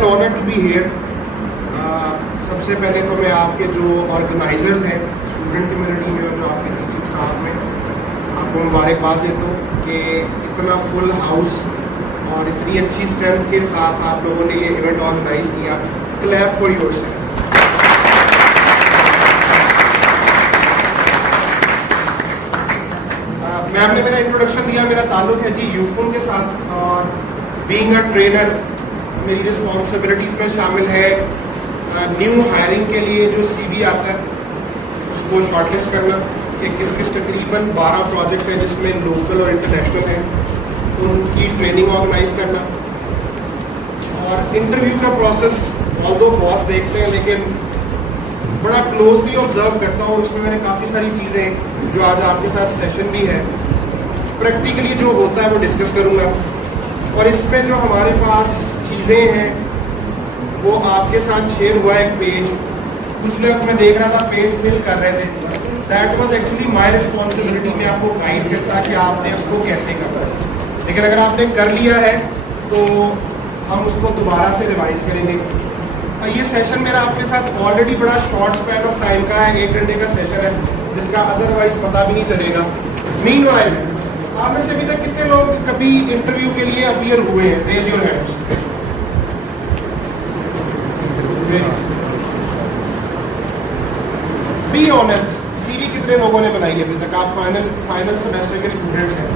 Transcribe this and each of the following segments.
N honour to be here. सबसे पहले तो मैं आपके जो ऑर्गेनाइजर्स हैं स्टूडेंट कम्युनिटी में और जो आपके टीचिंग स्टाफ में आपको मुबारकबाद देता हूँ कि इतना फुल हाउस और इतनी अच्छी स्ट्रेंथ के साथ आप लोगों ने ये इवेंट ऑर्गेनाइज किया। Clap for yourself. मैम ने मेरा इंट्रोडक्शन दिया, मेरा ताल्लुक है जी यूफोन के साथ और बीइंग अ ट्रेनर मेरी रिस्पॉन्सिबिलिटीज़ में शामिल है न्यू हायरिंग के लिए जो सीवी आता है उसको शॉर्टलिस्ट करना। कि किस तकरीबन 12 प्रोजेक्ट है जिसमें लोकल और इंटरनेशनल है, उनकी ट्रेनिंग ऑर्गेनाइज करना और इंटरव्यू का प्रोसेस ऑल्दो बॉस देखते हैं लेकिन बड़ा क्लोजली ऑब्जर्व करता हूँ। उसमें मैंने काफ़ी सारी चीज़ें जो आज आपके साथ सेशन भी है प्रैक्टिकली जो होता है वो डिस्कस करूँगा और इसमें जो हमारे पास चीज़ें हैं वो आपके साथ शेयर हुआ एक पेज। कुछ लोग मैं देख रहा था पेज फिल कर रहे थे, that was actually my responsibility. मैं आपको गाइड करता कि आपने उसको कैसे करना है, लेकिन अगर आपने कर लिया है तो हम उसको दोबारा से रिवाइज करेंगे। ये सेशन मेरा आपके साथ ऑलरेडी बड़ा शॉर्ट स्पैन ऑफ टाइम का है, 1 घंटे का सेशन है जिसका अदरवाइज पता भी नहीं चलेगा। मीनवाइल आप में से अभी तक कितने लोग कभी इंटरव्यू के लिए अपीयर हुए हैं? Raise your hands. Be honest, CV कितने लोगों ने बनाई है अभी तक? आप फाइनल सेमेस्टर के स्टूडेंट्स हैं,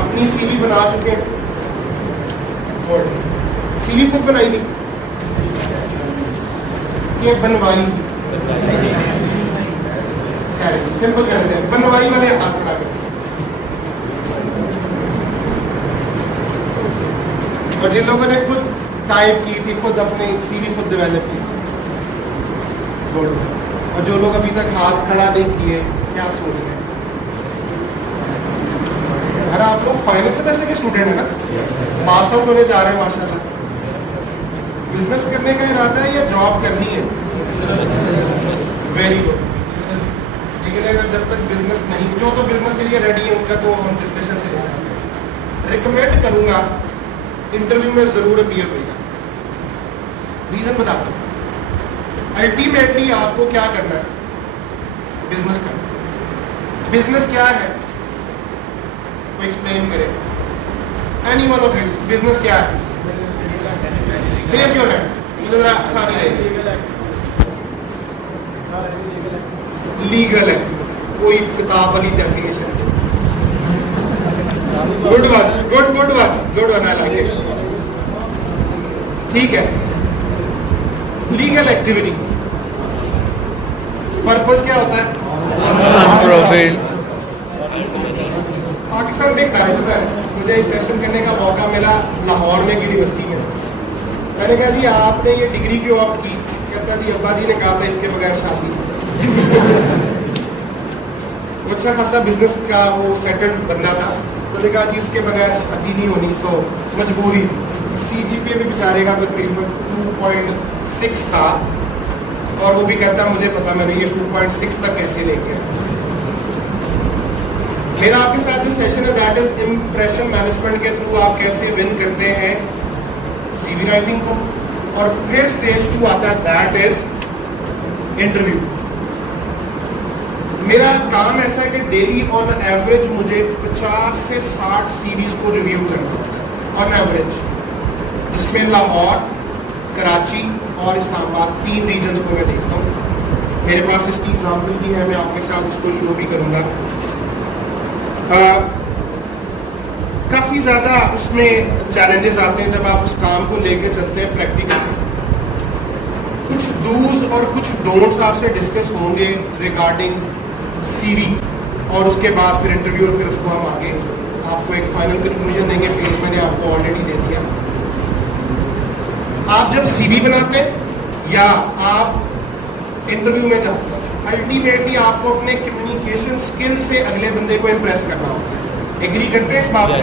अपनी सीवी बना चुके हैं? सीवी खुद बनाई थी ये बनवाई थी? सिंपल कह रहे थे, बनवाई वाले हाथ खड़ा कर। और जिन लोगों ने खुद टाइप की थी, खुद अपनी सीवी खुद डेवलप की, और जो लोग अभी तक हाथ खड़ा नहीं किए क्या सोच रहे हैं? अरे आप लोग फाइनल सेमेस्टर के स्टूडेंट है ना, पास आउट होने जा रहे हैं माशाल्लाह। बिजनेस करने का इरादा है या जॉब करनी है? Very good. लेकिन अगर जब तक बिजनेस नहीं, जो तो बिजनेस के लिए रेडी है उनका तो हम डिस्कशन से लेते हैं। रिकमेंड करूंगा इंटरव्यू में जरूर अपीयर होगा। रीजन बताता हूँ। अल्टीमेटली आपको क्या करना है? बिजनेस करना। बिजनेस क्या है तो एक्सप्लेन करें। Any one of you, business क्या है? रेज योर हैंड, मुझे जरा आसानी रहेगी। लीगल है, कोई किताब वाली definition. Good one, good one, I like it. ठीक है, लीगल एक्टिविटी पर्पस क्या होता है? प्रॉफिट। पाकिस्तान में एक ताजुब है, मुझे एक सेशन करने का मौका मिला लाहौर में यूनिवर्सिटी में। मैंने कहा जी आपने ये डिग्री क्यों ऑप्ट की? कहता जी अब्बा जी ने कहा था इसके बगैर शादी। वो अच्छा खासा बिजनेस का वो सेटल्ड बंदा था, तो ने कहा जी इसके बगैर शादी नहीं होनी, सो मजबूरी। CGPA भी बेचारे का तकरीबन 2.6 था और वो भी कहता मुझे पता मैंने ये 2.6 तक कैसे लेके आया। मेरा आपके साथ जो सेशन है दैट इज इम्प्रेशन मैनेजमेंट के थ्रू आप कैसे विन करते हैं सीवी राइटिंग को। और फिर स्टेज 2 आता है दैट इज इंटरव्यू। मेरा काम ऐसा है कि डेली ऑन एवरेज मुझे 50 से 60 सीरीज को रिव्यू करना होता है ऑन एवरेज, जिसमें लाहौर, कराची और इस्लामाबाद 3 रीजन्स को मैं देखता हूँ। मेरे पास इसकी एग्जाम्पल भी है, मैं आपके साथ उसको शो भी करूँगा। काफ़ी ज़्यादा उसमें चैलेंजेस आते हैं जब आप उस काम को लेके चलते हैं प्रैक्टिकल। कुछ डूज और कुछ डोंट्स आपसे डिस्कस होंगे रिगार्डिंग सीवी और उसके बाद फिर इंटरव्यू और फिर उसको हम आगे आपको एक फाइनल कंक्लूजन देंगे। पेज मैंने आपको ऑलरेडी दे दिया। आप जब सीवी बनाते हैं या आप इंटरव्यू में जाते हैं, अल्टीमेटली आपको अपने कम्युनिकेशन स्किल से अगले बंदे को इम्प्रेस करना होता है। एग्री करते हैं इस बात से?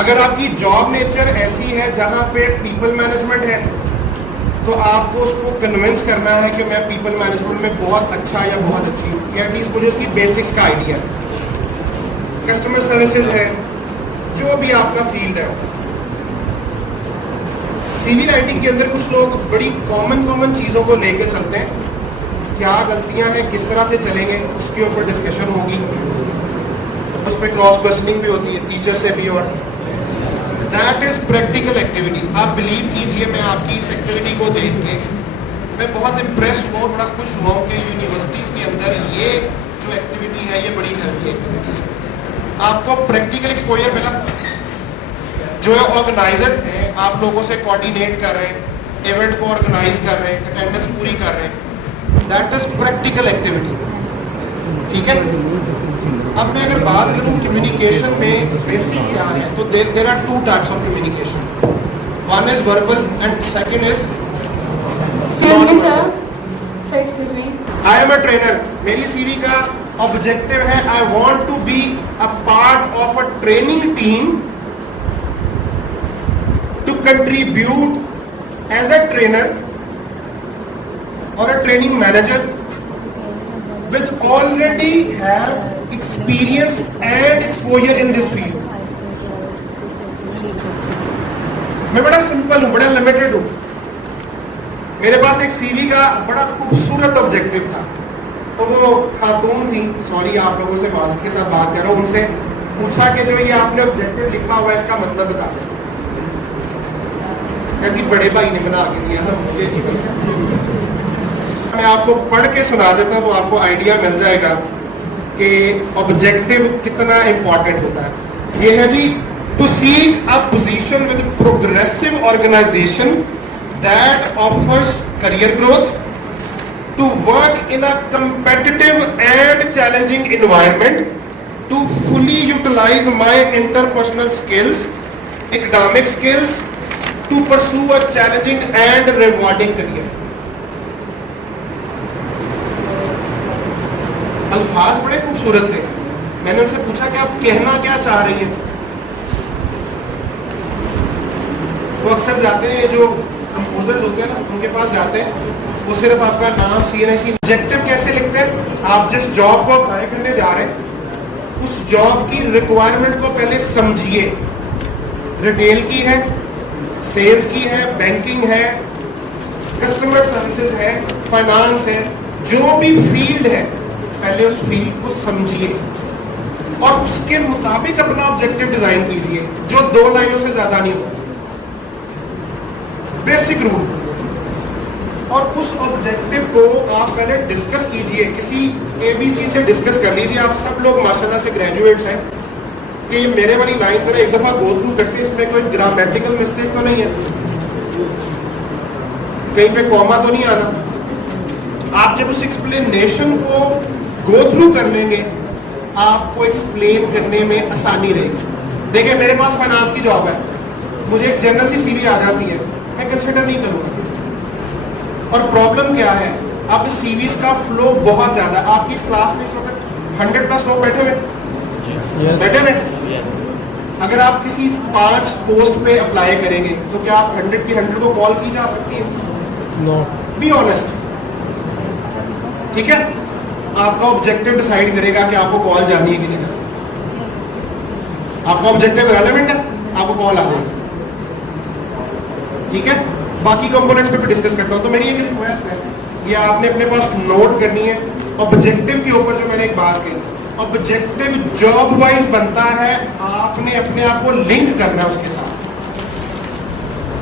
अगर आपकी जॉब नेचर ऐसी है जहां पे पीपल मैनेजमेंट है तो आपको उसको कन्विंस करना है कि मैं पीपल मैनेजमेंट में बहुत अच्छा या बहुत अच्छी हूँ, या एटलीस्ट मुझे उसकी बेसिक्स का आइडिया है। कस्टमर सर्विसेज है, जो भी आपका फील्ड है, सीवी राइटिंग के अंदर कुछ लोग बड़ी कॉमन चीज़ों को लेकर चलते हैं। क्या गलतियां हैं, किस तरह से चलेंगे, उसके ऊपर डिस्कशन होगी, उस पर क्रॉस क्वेश्चनिंग भी होती है टीचर से भी। और दैट इज प्रैक्टिकल एक्टिविटी। आप बिलीव कीजिए, मैं आपकी इस एक्टिविटी को देख के मैं बहुत इम्प्रेस हुआ, बड़ा खुश हुआ कि यूनिवर्सिटीज़ के अंदर ये जो एक्टिविटी है ये बड़ी हेल्थी एक्टिविटी है। आपको प्रैक्टिकल एक्सपोजर मिला, जो है ऑर्गेनाइजर हैं, आप लोगों से कोऑर्डिनेट कर रहे हैं, इवेंट को ऑर्गेनाइज कर रहे हैं, अटेंडेंस पूरी कर रहे हैं, दैट इज प्रैक्टिकल एक्टिविटी। ठीक है। अब मैं अगर बात करूं कम्युनिकेशन में बेसिक क्या है, तो there are two types of communication. One is verbal and second is Excuse me, sir. Sir, excuse me. I am a trainer. मेरी सीवी का ऑब्जेक्टिव है I want to be a part of a training team to contribute as a trainer or a training manager with already have experience and exposure in this field। मैं बड़ा simple हूं, बड़ा limited हूं। मेरे पास एक CV का बड़ा खूबसूरत ऑब्जेक्टिव था, तो वो खातून थी, सॉरी आप लोगों से मास्क के साथ बात कर रहा हूं, उनसे पूछा कि जो ये आपने ऑब्जेक्टिव लिखा हुआ है इसका मतलब बता दें। कहती बड़े भाई ने बना के दिया था, मुझे नहीं पता। मैं आपको पढ़ के सुना देता हूं, तो आपको आइडिया मिल जाएगा कि ऑब्जेक्टिव कितना इंपॉर्टेंट होता है। ये है जी, to seek a position with progressive organisation that offers career growth, to work in a competitive and challenging environment, to fully utilise my interpersonal skills, academic skills, to pursue a challenging and rewarding career. अल्फाज बड़े खूबसूरत थे। मैंने उनसे पूछा कि आप कहना क्या चाह रही हैं। वो अक्सर जाते हैं, जो कंपोजर्स होते हैं ना, उनके पास जाते हैं, वो सिर्फ आपका नाम CNIC ऑब्जेक्टिव कैसे लिखते हैं। आप जिस जॉब को अप्लाई करने जा रहे हैं उस जॉब की रिक्वायरमेंट को पहले समझिए। रिटेल की है, सेल्स की है, बैंकिंग है, कस्टमर सर्विसेज है, फाइनेंस है, जो भी फील्ड है पहले उस फील्ड को समझिए और उसके मुताबिक अपना ऑब्जेक्टिव डिजाइन कीजिए, जो 2 लाइनों से ज्यादा नहीं हो। Basic rule. और उस ऑब्जेक्टिव को आप पहले डिस्कस कीजिए, किसी ABC से डिस्कस कर लीजिए। आप सब लोग माशाल्लाह से ग्रेजुएट्स हैं कि ये मेरे वाली लाइन जरा एक दफा गो थ्रू करते हैं, इसमें कोई ग्रामेटिकल मिस्टेक तो नहीं है, कहीं पे कॉमा तो नहीं आना। आप जब उस एक्सप्लेनेशन को गो थ्रू कर लेंगे, आपको एक्सप्लेन करने में आसानी रहेगी। देखिए, मेरे पास फाइनेंस की जॉब है, मुझे एक जनरल सी सीवी आ जाती है, मैं कंसिडर नहीं करूंगा। और प्रॉब्लम क्या है, अब सीवीज का फ्लो बहुत ज्यादा। आपकी इस क्लास में इस वक्त 100+ लोग बैठे हुए। अगर आप किसी 5 पोस्ट पे अप्लाई करेंगे तो क्या आप 100 की 100 को कॉल की जा सकती है? No. Be honest. ठीक है। आपका ऑब्जेक्टिव डिसाइड करेगा कि आपको कॉल जानी है कि नहीं जानी। आपका ऑब्जेक्टिव रेलेवेंट है, आपको कॉल आ जाएगी। ठीक है। बाकी कंपोनेंट्स पे भी डिस्कस करता हूं। तो मेरी एक रिक्वेस्ट है, ये आपने अपने पास नोट करनी है। ऑब्जेक्टिव के ऊपर जो मैंने एक बात कही, ऑब्जेक्टिव जॉब वाइज बनता है, आपने अपने आप को लिंक करना है उसके साथ,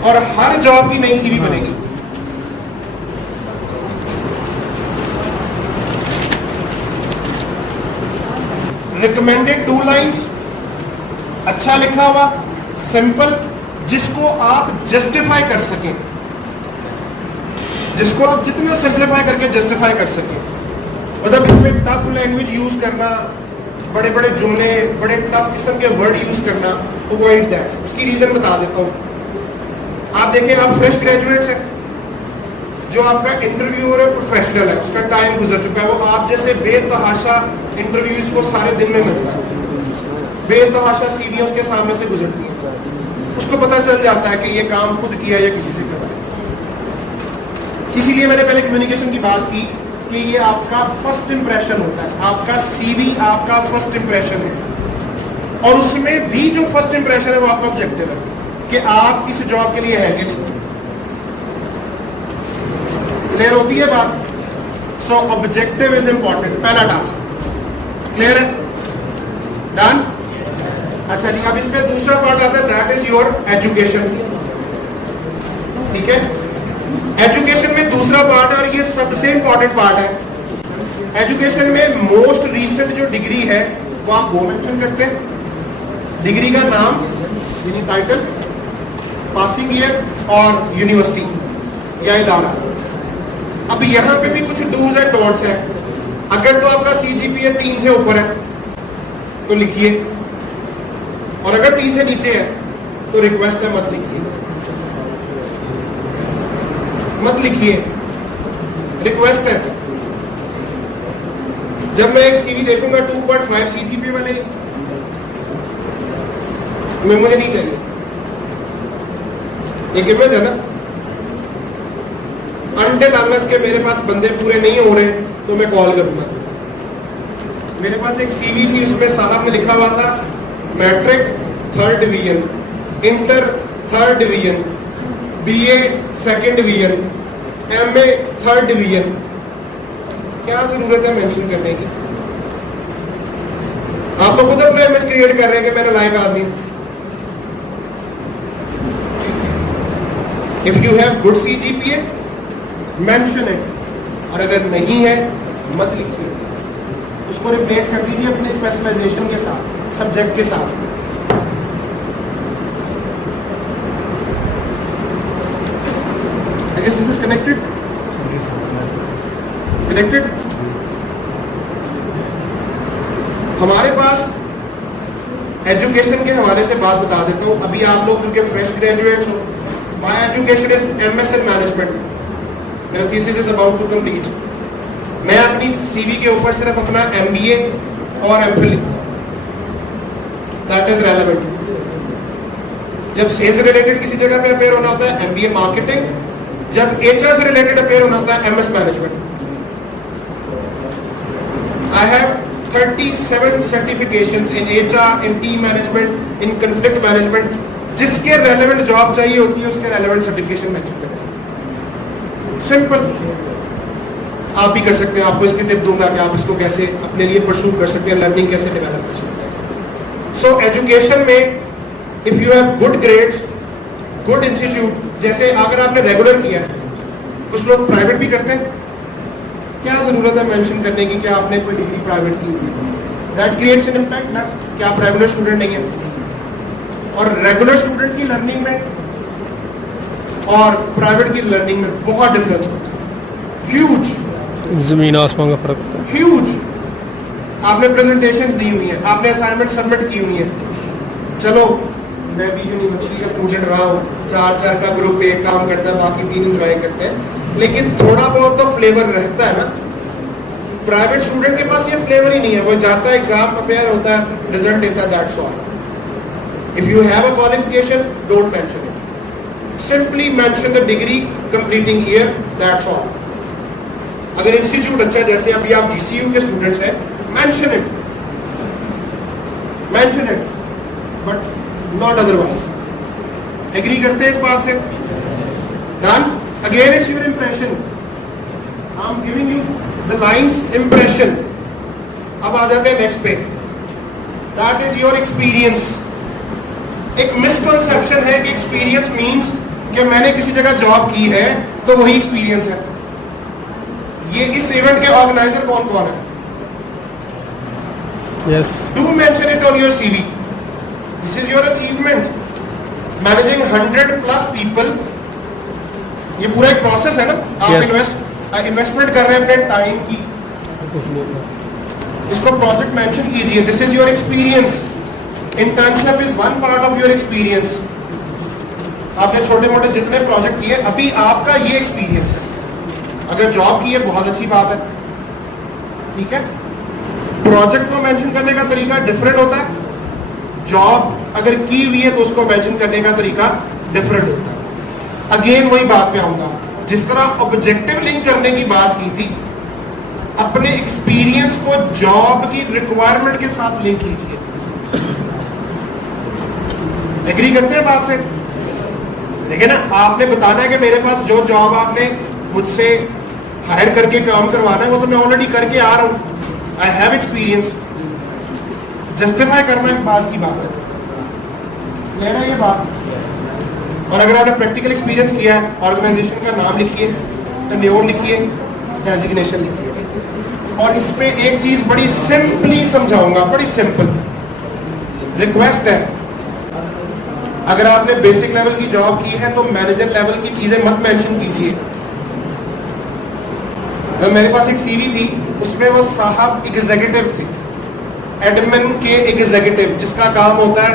और हर जॉब की नई सीवी बनेगी। रिकमेंडेड 2 लाइन्स, अच्छा लिखा हुआ, सिंपल, जिसको आप जस्टिफाई कर सकें, जिसको आप जितना सिंप्लीफाई करके जस्टिफाई कर सकें। मतलब इसमें टफ लैंग्वेज यूज करना, बड़े बड़े जुमले, बड़े टफ किस्म के वर्ड यूज करना, अवॉइड दैट। उसकी रीजन बता देता हूं। आप देखें, आप फ्रेश ग्रेजुएट्स हैं, जो आपका इंटरव्यूअर है प्रोफेशनल है, उसका टाइम गुजर चुका है, वो आप जैसे बेतहाशा इंटरव्यूज को सारे दिन में मिलता है, बेतहाशा सीवी उसके सामने से गुजरती है, उसको पता चल जाता है कि ये काम खुद किया या किसी से करवाया। इसीलिए मैंने पहले कम्युनिकेशन की बात की कि ये आपका फर्स्ट इंप्रेशन होता है, आपका सीवी आपका फर्स्ट इंप्रेशन है, और उसमें भी जो फर्स्ट इंप्रेशन है वो आपका ऑब्जेक्टिव है कि आप किस जॉब के लिए है कि नहीं। क्लियर होती है बात? सो ऑब्जेक्टिव इज इंपॉर्टेंट, पहला टास्क क्लियर है, डन। अच्छा जी, अब इस पे दूसरा पार्ट आता है, दैट इज योर एजुकेशन। ठीक है, एजुकेशन में दूसरा पार्ट है और ये सबसे इंपॉर्टेंट पार्ट है। एजुकेशन में मोस्ट रीसेंट जो डिग्री है वो आप वो मेंशन करते हैं, डिग्री का नाम यानी टाइटल, पासिंग ईयर और यूनिवर्सिटी या इदारा। अब यहाँ पे भी कुछ डूज एंड डोंट्स है। अगर तो आपका सीजीपीए 3 से ऊपर है तो लिखिए, और अगर 3 से नीचे है तो रिक्वेस्ट है मत लिखिए, मत लिखिए, रिक्वेस्ट है। जब मैं एक सीवी देखूंगा 2.5 सीजीपीए वाले, मुझे नहीं चाहिए, एक इमेज है ना। अनटिल अनलेस के मेरे पास बंदे पूरे नहीं हो रहे तो मैं कॉल करूंगा। मेरे पास एक सीवी थी, उसमें साहब ने लिखा हुआ था matric 3rd division, inter 3rd division, BA 2nd division, MA 3rd division. क्या जरूरत है मेंशन करने की? आप तो खुद अपना इमेज क्रिएट कर रहे हैं कि मैंने लाइक आदमी। If you have good CGPA mention it, और अगर नहीं है मत लिखिए, उसको रिप्लेस कर दीजिए अपने स्पेशलाइजेशन के साथ, सब्जेक्ट के साथ। I guess this is connected? Connected? हमारे पास एजुकेशन के हवाले से बात बता देता हूँ। अभी आप लोग क्योंकि फ्रेश ग्रेजुएट्स हो, my education is MS in management, मेरा thesis is about to complete. मैं अपनी सीवी के ऊपर सिर्फ अपना एमबीए और एमफिल लिखता हूँ, दैट इज रेलेवेंट। जब सेल्स रिलेटेड किसी जगह पे अपेयर होना होता है एमबीए मार्केटिंग, जब एचआर से रिलेटेड अपेयर होना होता है MS management. I have 37 certifications in HR, in team management, in conflict management. जिसके रेलेवेंट जॉब चाहिए होती है उसके रेलेवेंट सर्टिफिकेशन मेंशन करें, सिंपल। आप भी कर सकते हैं, आपको इसकी टिप दूंगा कि आप इसको कैसे अपने लिए परस्यू कर सकते हैं, लर्निंग कैसे डेवलप कर सकते हैं। सो एजुकेशन में if you have good grades, good institute, जैसे अगर आपने रेगुलर किया है, कुछ लोग प्राइवेट भी करते हैं, क्या जरूरत है मेंशन करने की कि आपने कोई डिग्री प्राइवेट की हुई है? दैट क्रिएट्स एन इम्पैक्ट ना कि आप रेगुलर स्टूडेंट नहीं है। और रेगुलर स्टूडेंट की लर्निंग में और प्राइवेट की लर्निंग में बहुत डिफरेंस होता है, ह्यूज, जमीन आसमान का फर्क होता है, ह्यूज। आपने प्रेजेंटेशंस दी हुई है, आपने असाइनमेंट सबमिट की हुई है। चलो मैं भी यूनिवर्सिटी का स्टूडेंट रहा हूँ, 4 का ग्रुप एक काम करता है, बाकी 3 इंजॉय करते हैं, लेकिन थोड़ा बहुत तो फ्लेवर रहता है ना। प्राइवेट स्टूडेंट के पास ये फ्लेवर ही नहीं है, वो जाता है एग्जाम प्रिपेयर होता है, रिजल्ट देता है, that's all. If you have a qualification don't mention it, simply mention the degree, completing year, that's all. अगर इंस्टीट्यूट अच्छा है, जैसे अभी आप जीसीयू के स्टूडेंट्स हैं, mention it, but not otherwise. Agree करते हैं इस बात से? Done. Again it's your impression, I am giving you the lines impression. अब आ जाते हैं नेक्स्ट पे, दैट इज योर एक्सपीरियंस। एक मिसकंसेप्शन है कि एक्सपीरियंस मींस कि मैंने किसी जगह जॉब की है तो वही एक्सपीरियंस है। ये इस इवेंट के ऑर्गेनाइजर कौन कौन है? Yes, do mention it on your CV, this is your achievement. Managing 100+ people, ये पूरा एक प्रोसेस है ना। आप Yes. इन्वेस्टमेंट कर रहे हैं अपने टाइम की, इसको प्रोजेक्ट मेंशन कीजिए। This is your experience. Internship is one part of your experience. आपने छोटे मोटे जितने प्रोजेक्ट किए, अभी आपका ये एक्सपीरियंस है। अगर जॉब की है बहुत अच्छी बात है, ठीक है। प्रोजेक्ट को मेंशन करने का तरीका डिफरेंट होता है, जॉब अगर की हुई है तो उसको मेंशन करने का तरीका डिफरेंट होता है। अगेन वही बात पे आऊंगा, जिस तरह ऑब्जेक्टिव लिंक करने की बात की थी, अपने एक्सपीरियंस को जॉब की रिक्वायरमेंट के साथ लिंक कीजिए। एग्री करते हैं बात से? देखिए ना, आपने बताना है कि मेरे पास जो जॉब आपने मुझसे हायर करके काम करवाना है वो तो मैं ऑलरेडी करके आ रहा हूँ, आई हैव एक्सपीरियंस। जस्टिफाई करना एक बात की बात है, लेना ये बात। और अगर आपने प्रैक्टिकल एक्सपीरियंस किया है, ऑर्गेनाइजेशन का नाम लिखिए, टेन्योर लिखिए, डेजिग्नेशन लिखिए। और इस पे एक चीज बड़ी सिंपली समझाऊंगा, बड़ी सिंपल रिक्वेस्ट है, अगर आपने बेसिक लेवल की जॉब की है तो मैनेजर लेवल की चीजें मत मेंशन कीजिए। तो मेरे पास एक सीवी थी, उसमें वो साहब एग्जीक्यूटिव थे, एडमिन के एग्जीक्यूटिव, जिसका काम होता है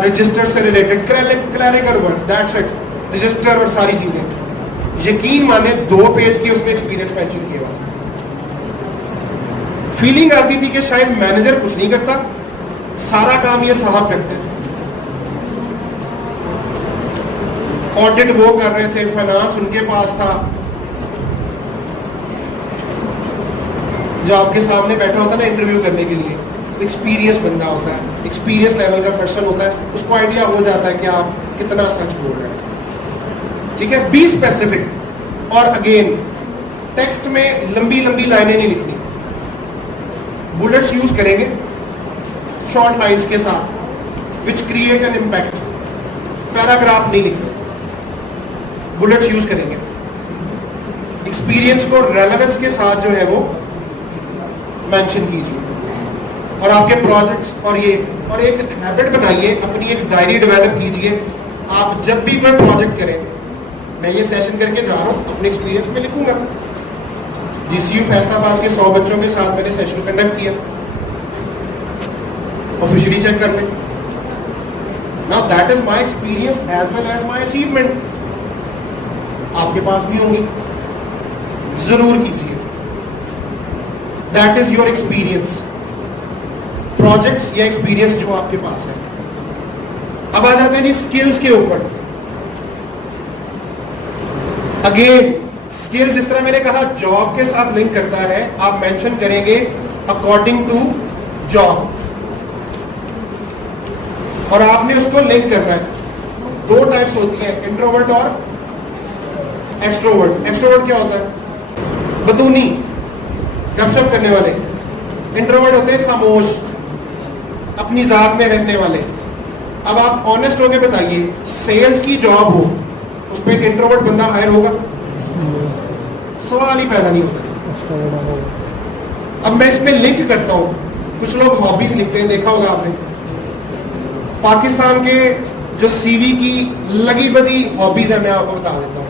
रजिस्टर से related clerical work, that's it, register और सारी चीजें। यकीन माने 2 पेज की उसने एक्सपीरियंस मेंशन किया। फीलिंग आती थी कि शायद मैनेजर कुछ नहीं करता, सारा काम ये साहब करते हैं। ऑडिट वो कर रहे थे, फाइनेंस उनके पास था। जो आपके सामने बैठा होता है ना इंटरव्यू करने के लिए, एक्सपीरियंस बंदा होता है, एक्सपीरियंस लेवल का पर्सन होता है, उसको आइडिया हो जाता है कि आप कितना सच बोल रहे हैं। ठीक है, बी स्पेसिफिक। और अगेन टेक्स्ट में लंबी लंबी लाइनें नहीं लिखनी, बुलेट्स यूज करेंगे शॉर्ट लाइंस के साथ which create an impact. Paragraph नहीं लिखना, बुलेट्स यूज करेंगे। एक्सपीरियंस को रेलेवेंस के साथ जो है वो मेंशन कीजिए। और आपके प्रोजेक्ट्स और ये और एक हैबिट बनाइए, अपनी एक डायरी डेवलप कीजिए। आप जब भी कोई प्रोजेक्ट करें, मैं ये सेशन करके जा रहा हूँ, अपने एक्सपीरियंस में लिखूंगा। जीसीयू फैसलाबाद के 100 बच्चों के साथ मैंने सेशन कंडक्ट किया, ऑफिशियली चेक कर लें। Now that is my experience as well as my achievement. आपके पास भी होंगी, जरूर कीजिए। That is your experience, projects या एक्सपीरियंस जो आपके पास है। अब आ जाते हैं जी स्किल्स के ऊपर। अगेन स्किल्स, जिस तरह मैंने कहा जॉब के साथ लिंक करता है, आप मेंशन करेंगे अकॉर्डिंग टू जॉब, और आपने उसको लिंक करना है। 2 टाइप्स होती है, इंट्रोवर्ट और एक्सट्रोवर्ट। एक्सट्रोवर्ट क्या होता है? बतूनी, गपशप करने वाले। इंट्रोवर्ट होते हैं खामोश, अपनी जात में रहने वाले। अब आप ऑनेस्ट होके बताइए, सेल्स की जॉब हो, उस पर एक इंट्रोवर्ट बंदा हायर होगा? सवाल ही पैदा नहीं होता। अब मैं इसमें लिंक करता हूं, कुछ लोग हॉबीज लिखते हैं, देखा होगा आपने। पाकिस्तान के जो सीवी की लगी बदी हॉबीज है, मैं आपको बता देता हूं।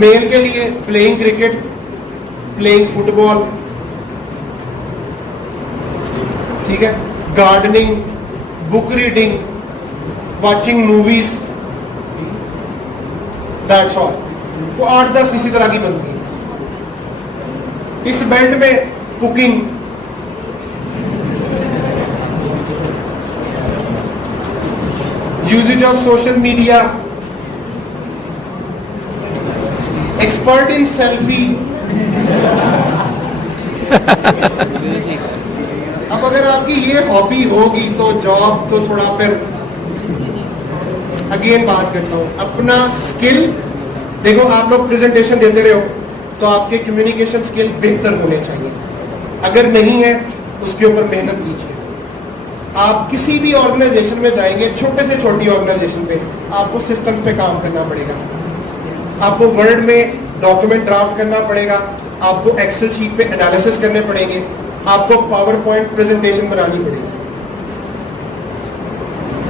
मेल के लिए प्लेइंग क्रिकेट, प्लेइंग फुटबॉल, ठीक है, gardening, book reading, watching movies, that's all. वो 8-10 इसी तरह की बनती है। इस बेल्ट में cooking, uses of social media, expert in selfie. अब अगर आपकी ये हॉबी होगी तो जॉब तो थोड़ा फिर अगेन बात करता हूं अपना स्किल। देखो आप लोग प्रेजेंटेशन देते रहे हो तो आपके कम्युनिकेशन स्किल बेहतर होने चाहिए। अगर नहीं है उसके ऊपर मेहनत कीजिए। आप किसी भी ऑर्गेनाइजेशन में जाएंगे, छोटे से छोटी ऑर्गेनाइजेशन पे, आपको सिस्टम पे काम करना पड़ेगा, आपको वर्ड में डॉक्यूमेंट ड्राफ्ट करना पड़ेगा, आपको एक्सेल शीट पे एनालिसिस करने पड़ेंगे, आपको पावर पॉइंट प्रेजेंटेशन बनानी पड़ेगी।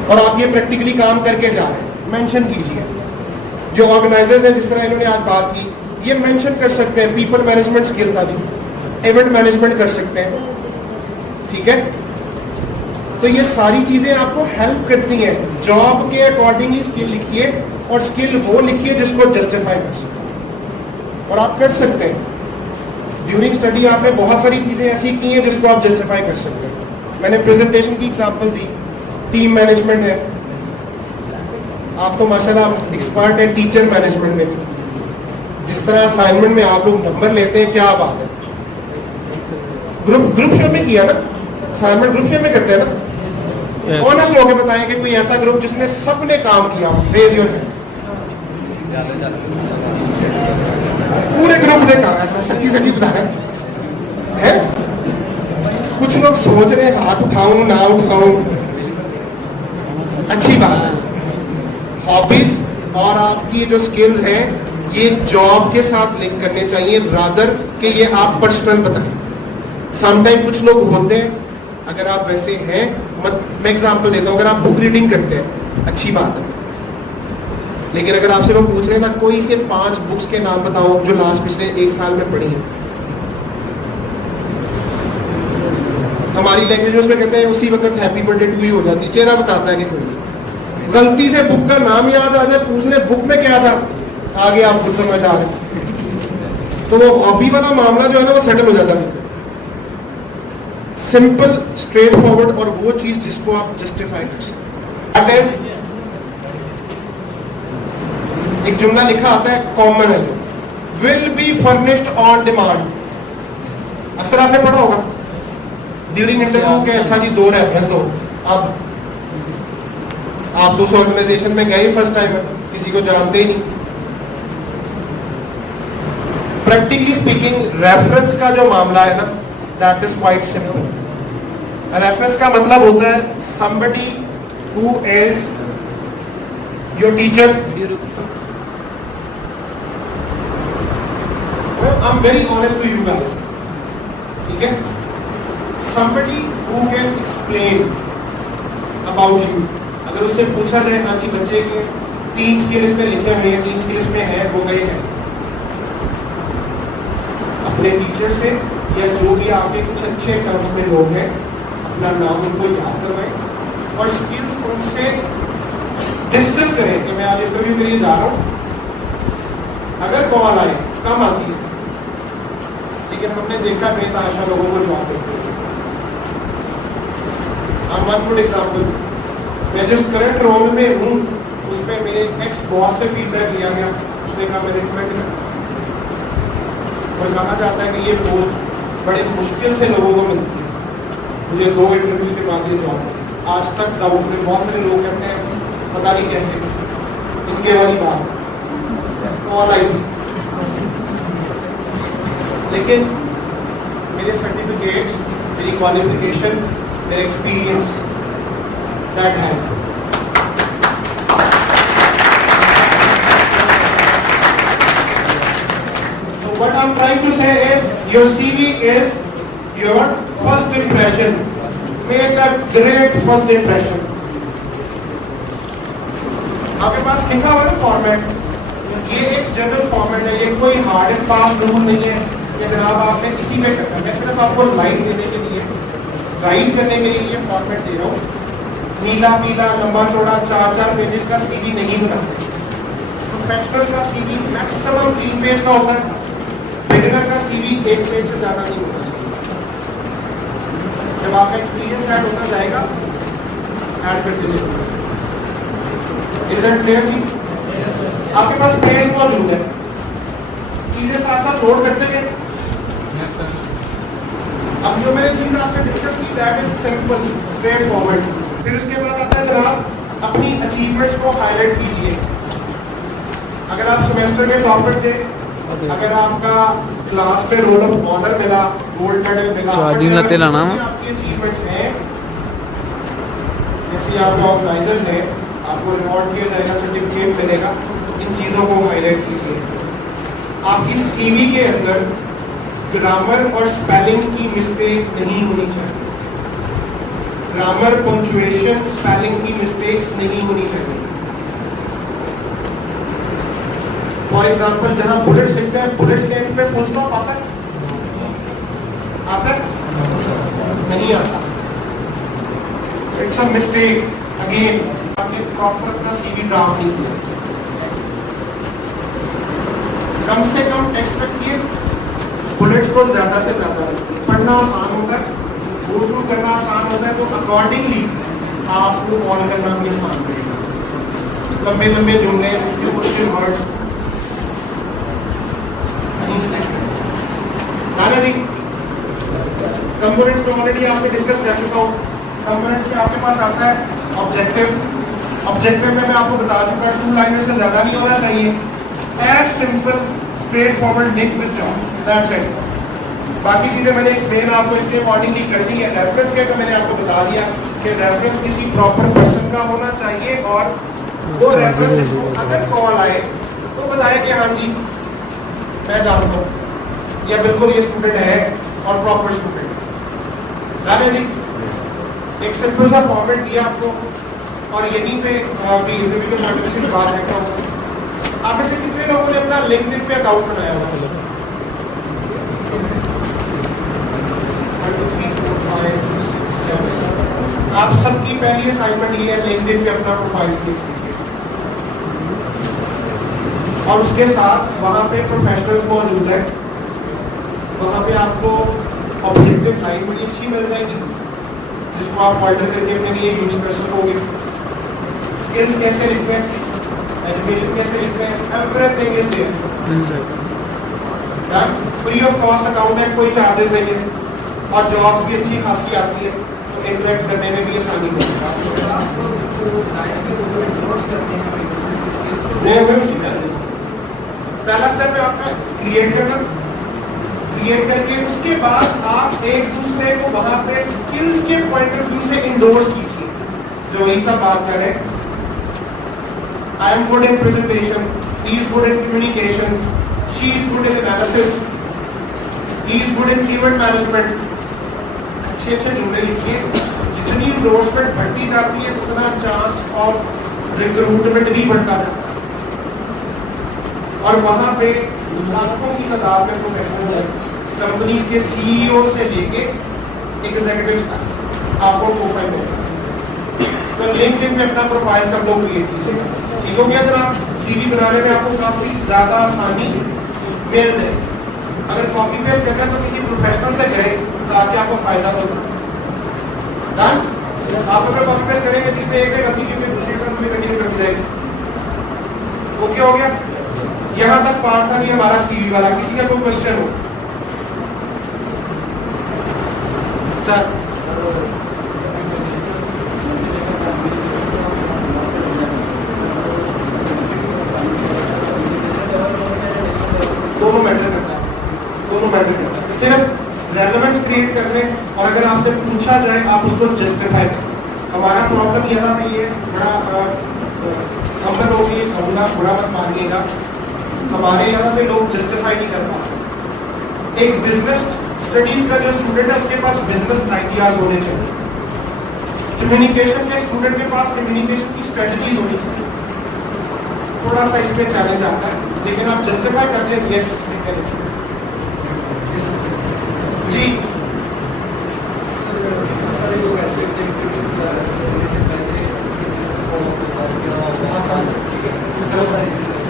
और आप ये प्रैक्टिकली काम करके जा रहे हैं, मेंशन कीजिए। जो ऑर्गेनाइजर्स हैं, जिस तरह इन्होंने आज बात की, ये मेंशन कर सकते हैं। पीपल मैनेजमेंट स्किल था जी, इवेंट मैनेजमेंट कर सकते हैं, ठीक है। तो ये सारी चीजें आपको हेल्प करती हैं। जॉब के अकॉर्डिंगली स्किल लिखिए, और स्किल वो लिखिए जिसको जस्टिफाई कर सके, और आप कर सकते हैं। ड्यूरिंग स्टडी आपने बहुत सारी चीजें ऐसी की हैं जिसको आप जस्टिफाई कर सकते हैं। मैंने प्रेजेंटेशन की एग्जांपल दी, टीम मैनेजमेंट है, आप तो माशाल्लाह एक्सपर्ट हैं टीचर मैनेजमेंट में भी। जिस तरह असाइनमेंट में आप लोग नंबर लेते हैं, क्या बात है। ग्रुप शो में किया ना असाइनमेंट, ग्रुप शो में करते हैं ना। ऑनेस्ट होकर बताएं कि कोई ऐसा ग्रुप जिसने सबने काम किया हो, रेज योर हैंड। पूरे ग्रुप ने कहा ऐसा, सच्ची सच्ची बता रहे हैं। कुछ लोग सोच रहे हैं हाथ उठाऊं ना उठाऊं, अच्छी बात है। हॉबीज और आपकी जो स्किल्स हैं ये जॉब के साथ लिंक करने चाहिए, रादर कि ये आप पर्सनल बताएं। समटाइम कुछ लोग होते हैं, अगर आप वैसे हैं, मैं एग्जांपल देता हूँ, अगर आप बुक रीडिंग करते हैं अच्छी बात है, लेकिन अगर आपसे वो पूछ रहे हैं ना कोई से 5 बुक्स के नाम बताओ जो लास्ट पिछले 1 साल में पढ़ी है, हमारी लैंग्वेज में उसमें कहते हैं उसी वक्त हैप्पी बर्थडे टू ही हो जाती है, चेहरा बताता है कि कोई गलती से बुक का नाम याद आ जाए, पूछ ले बुक में क्या था, आगे आप खुद समझ आ रहे, तो वो हॉबी वाला मामला जो है ना वो सेटल हो जाता है। सिंपल स्ट्रेट फॉरवर्ड और वो चीज जिसको आप जस्टिफाई कर सकते। एक जुमला लिखा आता है कॉमन है, will be furnished on demand, अक्सर आपने पढ़ा होगा ड्यूरिंग इंटरव्यू के। अच्छा जी 2 रेफरेंस दो, अब आप तो उस ऑर्गेनाइजेशन में गए फर्स्ट टाइम है, किसी को जानते ही नहीं। प्रैक्टिकली स्पीकिंग रेफरेंस का जो मामला है ना, that is quite simple. Reference का मतलब होता है somebody who is your teacher. I'm very honest to you guys, ठीक है? Somebody who can explain about you. अगर उससे पूछा जाए हाँ जी बच्चे के 3 स्किल इसमें लिखे हुए हैं, 3 स्किल इसमें है, वो गए हैं अपने टीचर से या जो भी आपके कुछ अच्छे टर्म्स में लोग हैं, अपना नाम उनको याद करवाएं और स्किल्स उनसे डिस्कस करें कि मैं आज इंटरव्यू के लिए जा रहा हूं। अगर कॉल आए कम आती है, लेकिन हमने देखा बेतहाशा लोगों को जवाब देते हैं। वन गुड एग्जाम्पल, मैं जिस करंट रोल में हूँ उसमें मेरे एक्स बॉस से फीडबैक लिया गया, उसने कहा मैं रिकमेंड कर, और कहा जाता है कि ये पोस्ट बड़े मुश्किल से लोगों को मिलती है। मुझे 2 इंटरव्यू के बाद ये जॉब मिली। आज तक डाउट में बहुत सारे लोग कहते हैं पता नहीं कैसे, इनके वाली बात कॉल आई थी, लेकिन मेरे सर्टिफिकेट्स, मेरी क्वालिफिकेशन, मेरे एक्सपीरियंस, दैट है। So what I'm trying to say is your CV is your first impression. Make a great first impression. आपके पास लिखा हुआ है फॉर्मेट, ये एक जनरल फॉर्मेट है, ये कोई हार्ड एंड फास्ट रूल नहीं है कि जनाब आपने इसी में करना है। मैं सिर्फ आपको लाइन देने के लिए, गाइड करने के लिए ये फॉर्मेट दे रहा हूँ। नीला पीला लंबा चौड़ा 4-4 पेजेस का सीवी नहीं बनाते। प्रोफेशनल का सीवी मैक्सिमम 3 पेज का होता है, बिगिनर का सीवी 1 पेज से ज्यादा नहीं होता चाहिए। जब आपका एक्सपीरियंस ऐड होता जाएगा, ऐड करते जाइए। इज दैट क्लियर जी? आपके पास पेज मौजूद है, चीजें साथ साथ लोड करते गए। अब जो मैंने चीज आपसे डिस्कस की that is simple straight forward. फिर उसके बाद आता है जनाब अपनी अचीवमेंट्स को हाईलाइट कीजिए। अगर आप सेमेस्टर में टॉपर थे, अगर आपका क्लास में रोल ऑफ ऑनर मिला, गोल्ड मेडल मिला, आपकी अचीवमेंट्स हैं, जैसे आपके ऑर्गेनाइजर्स हैं, आपको रिवॉर्ड किया जाएगा, सर्टिफिकेट मिलेगा, इन चीज़ों को हाईलाइट कीजिए। आपकी सीवी के अंदर ग्रामर और स्पेलिंग की मिस्टेक नहीं होनी चाहिए। ग्रामर, पंक्चुएशन, स्पेलिंग की मिस्टेक्स नहीं होनी चाहिए। फॉर एग्जाम्पल जहां बुलेट्स लिखते हैं, बुलेट्स के एंड पे फुल स्टॉप आता है? आता है? नहीं आता। It's a mistake. अगेन आपने प्रॉपर अपना सीवी ड्राफ्ट नहीं किया। कम से कम टेक्स्ट रखिए, बुलेट्स को ज्यादा से ज्यादा रखिए। पढ़ना आसान होता है, गो थ्रू करना आसान होता है, तो अकॉर्डिंगली आपको कॉल करना भी आसान पड़ेगा। लंबे लंबे जुमले, मुश्किल मुश्किल वर्ड्स दादा जी, कंपोनेंट्स में ऑलरेडी आपसे डिस्कस कर चुका हूँ। कंपोनेंट्स में आपके पास आता है ऑब्जेक्टिव। ऑब्जेक्टिव में मैं आपको बता चुका, 2 लाइनर से ज्यादा नहीं होना चाहिए। As simple straightforward link with job, that's it. बाकी चीजें मैंने एक्सप्लेन आपको इसके अकॉर्डिंगली कर दी है। रेफरेंस क्या, तो मैंने आपको बता दिया कि रेफरेंस किसी प्रॉपर पर्सन का होना चाहिए, और वो रेफरेंस को अगर कॉल आए तो बताया कि हाँ जी मैं जानता हूँ या बिल्कुल ये स्टूडेंट है और प्रॉपर स्टूडेंट है जी। एक सिंपल सा फॉर्मेट दिया आपको, और यहीं पे भी इंटरव्यू के नोटिफिकेशन बात रखता हूँ। आप में से कितने लोगों ने अपना लिंक्डइन पे अकाउंट बनाया हुआ है? 1 2 3 4 5 6 7। आप सबकी पहली असाइनमेंट ये है, लिंक्डइन पे अपना प्रोफाइल क्रिएट कीजिए, और उसके साथ वहाँ पे प्रोफेशनल्स मौजूद है। वहाँ पे आपको ऑब्जेक्टिव लाइन बड़ी अच्छी मिल जाएगी जिसको आप पॉइंटर करके अपने लिए यूज कर सकोगे। स्किल्स कैसे लिखते हैं, एजुकेशन कैसे लिखते हैं, everything is there. Free of cost account है, कोई चार्जेस नहीं है, और जॉब भी अच्छी खासी आती है, तो इंटरेक्ट करने में भी आसानी होगी। पहला स्टेप है आपका क्रिएट करना। क्रिएट करके उसके बाद आप एक दूसरे को वहां पे स्किल्स के पॉइंट ऑफ व्यू से इंडोर्स कीजिए, जो वही सब बात कर रहे हैं। I am good in presentation, he is good in communication, she is good in analysis, he is good in keyword management. अच्छे अच्छे जुमले लिखिए। जितनी इंडोर्समेंट बढ़ती जाती है उतना चांस ऑफ रिक्रूटमेंट भी बढ़ता जाता है, और वहां पे लाखों की तादाद में प्रोफेशनल है, कंपनीज के सीईओ से लेके एग्जीक्यूटिव तक आपको प्रोफाइल मिलेगा। तो लिंक्डइन पे अपना प्रोफाइल सब लोग क्रिएट कीजिएगा। ठीक हो गया जनाब? सीवी बनाने में आपको काफी ज्यादा आसानी मिल जाए। अगर कॉपी पेस्ट करना है तो किसी प्रोफेशनल से करें ताकि आपको फायदा हो। डन? आप अगर कॉपी पेस्ट करेंगे जिसने एक गलती की फिर दूसरी तरफ भी कंटिन्यू करती जाएगी। ओके हो गया? यहाँ तक पार्ट था ये हमारा सीवी वाला। किसी का कोई क्वेश्चन हो? सर दोनों मैटर करता है, दोनों मैटर करता है। सिर्फ रेलेवेंस क्रिएट करने और अगर आपसे पूछा जाए आप उसको जस्टिफाई करें। हमारा प्रॉब्लम यहाँ पे ये बड़ा नंबर होगी, कहूँगा थोड़ा मत मानिएगा, हमारे यहाँ पे लोग जस्टिफाई नहीं कर पाते। एक बिजनेस स्टडीज का जो स्टूडेंट है उसके पास बिजनेस आइडियाज होने चाहिए। कम्युनिकेशन के स्टूडेंट के पास कम्युनिकेशन की स्ट्रेटजीज होनी चाहिए। थोड़ा सा इसमें चैलेंज आता है, लेकिन आप जस्टिफाई करते हैं यस जी।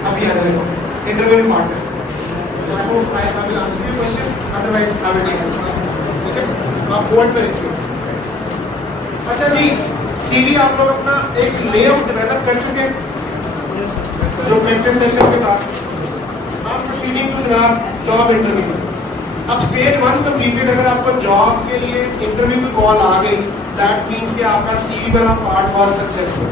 अभी आ रहे इंटरव्यू पार्ट है, I will answer your question, otherwise I will take it. ठीक है? आप बोर्ड पे लिखिए। अच्छा जी, सीवी आप लोग अपना एक लेआउट डेवलप कर चुके हैं जो प्रैक्टिस सेशन के बाद आप प्रोसीडिंग टू जनाब जॉब इंटरव्यू। अब स्टेज 1 कंप्लीटेड। अगर आपको जॉब के लिए इंटरव्यू की कॉल आ गई, दैट मीन्स कि आपका सीवी वाला पार्ट वाज सक्सेसफुल।